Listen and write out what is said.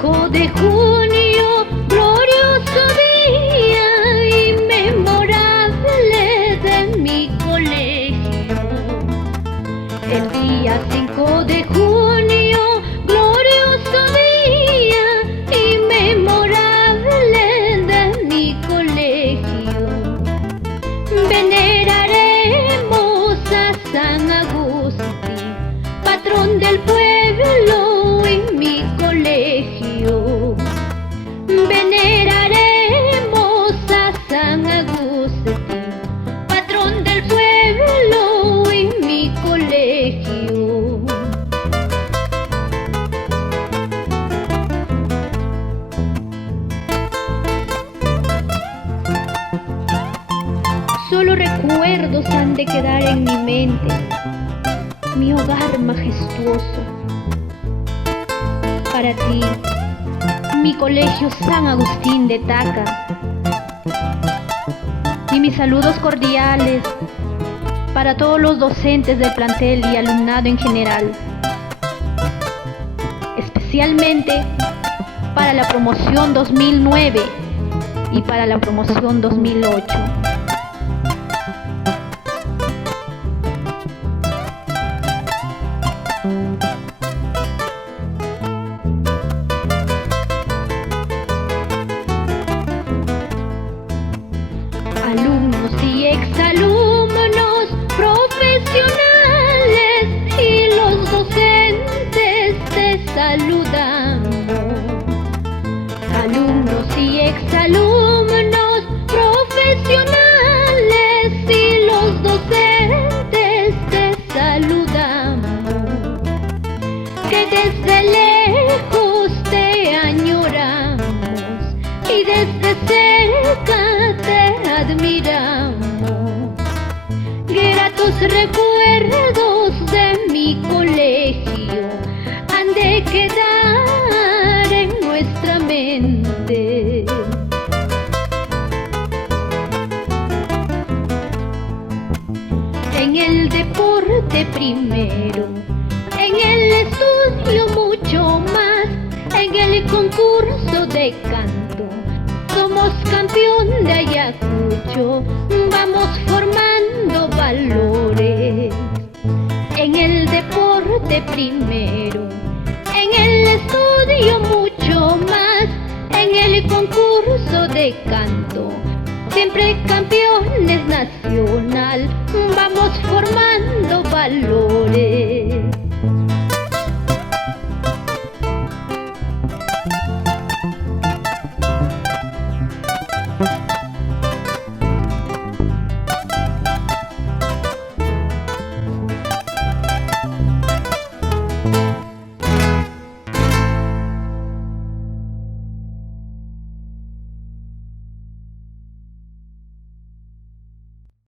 5 de junio, glorioso día inmemorable de mi colegio. El día 5 de junio, glorioso día inmemorable de mi colegio. Veneraremos a San Agustín, patrón del pueblo y mi colegio. Veneraremos a San Agustín, patrón del pueblo y mi colegio. Solo recuerdos han de quedar en mi mente, mi hogar majestuoso. Para ti, mi colegio San Agustín de Taca, y mis saludos cordiales para todos los docentes del plantel y alumnado en general, especialmente para la promoción 2009 y para la promoción 2008. Alumnos y exalumnos, profesionales y los docentes te saludamos. Alumnos y exalumnos, profesionales y los docentes te saludamos. Que desde lejos te añoramos y desde cerca te admiramos. Gratos recuerdos de mi colegio han de quedar en nuestra mente. En el deporte primero, en el estudio mucho más, en el concurso de canto somos campeón de Ayacucho, vamos formando valores. En el deporte primero, en el estudio mucho más, en el concurso de canto siempre campeones nacional, vamos formando valores.